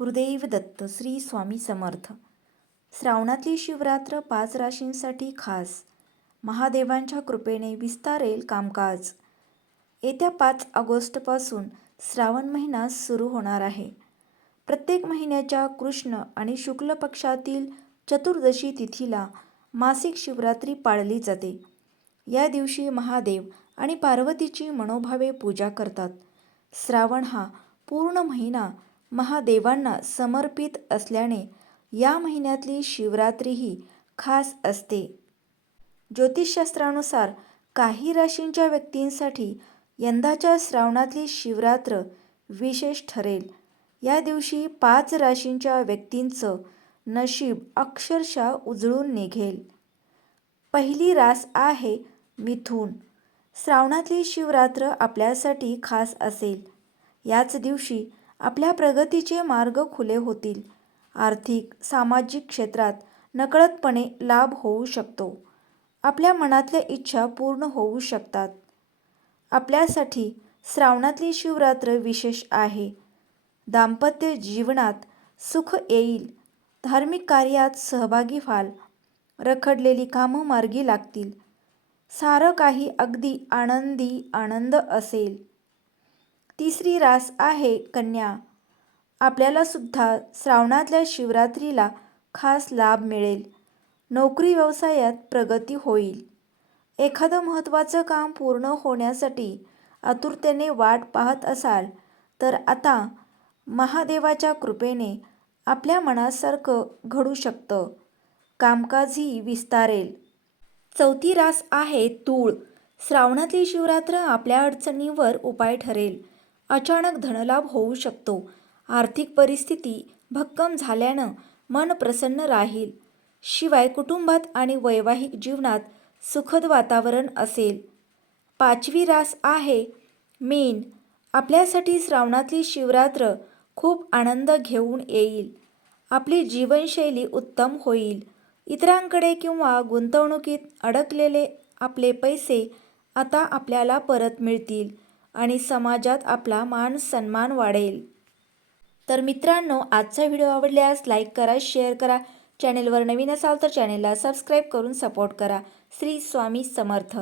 गुरुदेव दत्त श्री स्वामी समर्थ. श्रावणातली शिवरात्र पाच राशींसाठी खास. महादेवांच्या कृपेने विस्तारेल कामकाज. येत्या पाच ऑगस्टपासून श्रावण महिना सुरू होणार आहे. प्रत्येक महिन्याच्या कृष्ण आणि शुक्ल पक्षातील चतुर्दशी तिथीला मासिक शिवरात्री पाळली जाते. या दिवशी महादेव आणि पार्वतीची मनोभावे पूजा करतात. श्रावण हा पूर्ण महिना महादेवांना समर्पित असल्याने या महिन्यातली शिवरात्रीही खास असते. ज्योतिषशास्त्रानुसार काही राशींच्या व्यक्तींसाठी यंदाच्या श्रावणातली शिवरात्र विशेष ठरेल. या दिवशी पाच राशींच्या व्यक्तींचं नशीब अक्षरशः उजळून निघेल. पहिली रास आहे मिथून. श्रावणातली शिवरात्र आपल्यासाठी खास असेल. याच दिवशी आपल्या प्रगतीचे मार्ग खुले होतील. आर्थिक सामाजिक क्षेत्रात नकळतपणे लाभ होऊ शकतो. आपल्या मनातल्या इच्छा पूर्ण होऊ शकतात. आपल्यासाठी श्रावणातली शिवरात्र विशेष आहे. दाम्पत्य जीवनात सुख येईल. धार्मिक कार्यात सहभागी व्हाल. रखडलेली कामं मार्गी लागतील. सारं काही अगदी आनंदी आनंद असेल. तिसरी रास आहे कन्या. आपल्याला सुद्धा श्रावणातल्या शिवरात्रीला खास लाभ मिळेल. नोकरी व्यवसायात प्रगती होईल. एखादं महत्त्वाचं काम पूर्ण होण्यासाठी आतुरतेने वाट पाहत असाल तर आता महादेवाच्या कृपेने आपल्या मनासारखं घडू शकतं. कामकाजही विस्तारेल. चौथी रास आहे तूळ. श्रावणातली शिवरात्र आपल्या अडचणीवर उपाय ठरेल. अचानक धनलाभ होऊ शकतो. आर्थिक परिस्थिती भक्कम झाल्यानं मन प्रसन्न राहील. शिवाय कुटुंबात आणि वैवाहिक जीवनात सुखद वातावरण असेल. पाचवी रास आहे मीन. आपल्यासाठी श्रावणातली शिवरात्र खूप आनंद घेऊन येईल. आपली जीवनशैली उत्तम होईल. इतरांकडे किंवा गुंतवणुकीत अडकलेले आपले पैसे आता आपल्याला परत मिळतील. आणि समाजात आपला मान सन्मान वाढेल. तर मित्रांनो आजचा व्हिडिओ आवडल्यास लाईक करा शेअर करा. चॅनेलवर नवीन असाल तर चॅनेलला सबस्क्राईब करून सपोर्ट करा. श्री स्वामी समर्थ.